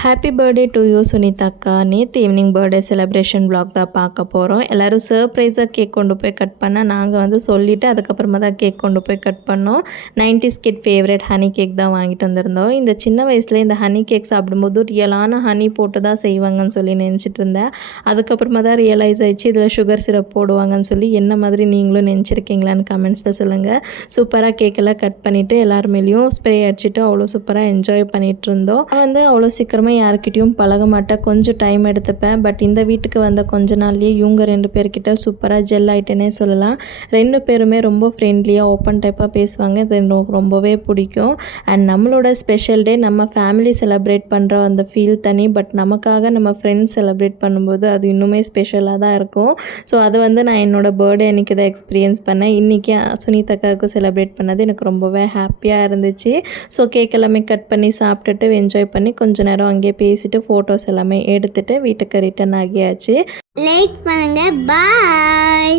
Happy birthday to you Sunitha அக்கா. நேற்று evening birthday celebration vlog தான் பார்க்க போகிறோம். எல்லோரும் சர்ப்ரைஸாக கேக் கொண்டு போய் கட் பண்ணால் நாங்கள் வந்து சொல்லிவிட்டு அதுக்கப்புறமா தான் கேக் கொண்டு போய் கட் பண்ணோம். 90s kit favourite honey cake தான் வாங்கிட்டு வந்திருந்தோம். இந்த சின்ன வயசில் இந்த ஹனி கேக் சாப்பிடும்போது ரியலான ஹனி போட்டு தான் செய்வாங்கன்னு சொல்லி நினச்சிட்டு இருந்தேன். அதுக்கப்புறமா தான் ரியலைஸ் ஆயிடுச்சு இதில் சுகர் சிரப் போடுவாங்கன்னு சொல்லி. என்ன மாதிரி நீங்களும் நினச்சிருக்கீங்களான்னு கமெண்ட்ஸில் சொல்லுங்கள். சூப்பராக கேக்கெல்லாம் கட் பண்ணிவிட்டு எல்லாருமேலேயும் ஸ்ப்ரே அடிச்சுட்டு அவ்வளோ சூப்பராக என்ஜாய் பண்ணிகிட்டு இருந்தோம். வந்து அவ்வளோ சீக்கிரமாக யார்கிட்டையும் பழக மாட்டேன், கொஞ்சம் டைம் எடுத்துப்பேன். பட் இந்த வீட்டுக்கு வந்த கொஞ்ச நாள்லேயே இவங்க 2 பேர்கிட்ட சூப்பராக ஜெல் ஆகிட்டேனே சொல்லலாம். 2 பேருமே ரொம்ப ஃப்ரெண்ட்லியாக ஓப்பன் டைப்பாக பேசுவாங்க. இது எனக்கு ரொம்பவே பிடிக்கும். அண்ட் நம்மளோட ஸ்பெஷல் டே நம்ம ஃபேமிலி செலிப்ரேட் பண்ணுற அந்த ஃபீல் தனி. பட் நமக்காக நம்ம ஃப்ரெண்ட்ஸ் செலிப்ரேட் பண்ணும்போது அது இன்னுமே ஸ்பெஷலாக தான் இருக்கும். ஸோ அது வந்து நான் என்னோடய பர்த்டே அன்றைக்கி தான் எக்ஸ்பீரியன்ஸ் பண்ணேன். இன்றைக்கி சுனிதாக்காவுக்கு செலிப்ரேட் பண்ணது எனக்கு ரொம்பவே ஹாப்பியாக இருந்துச்சு. ஸோ கேக் எல்லாமே கட் பண்ணி சாப்பிட்டுட்டு என்ஜாய் பண்ணி கொஞ்ச நேரம் அங்கே பேசிட்டு ஃபோட்டோஸ் எல்லாமே எடுத்துகிட்டு வீட்டுக்கு ரிட்டர்ன் ஆகியாச்சு. லைக் பண்ணுங்க. பாய்.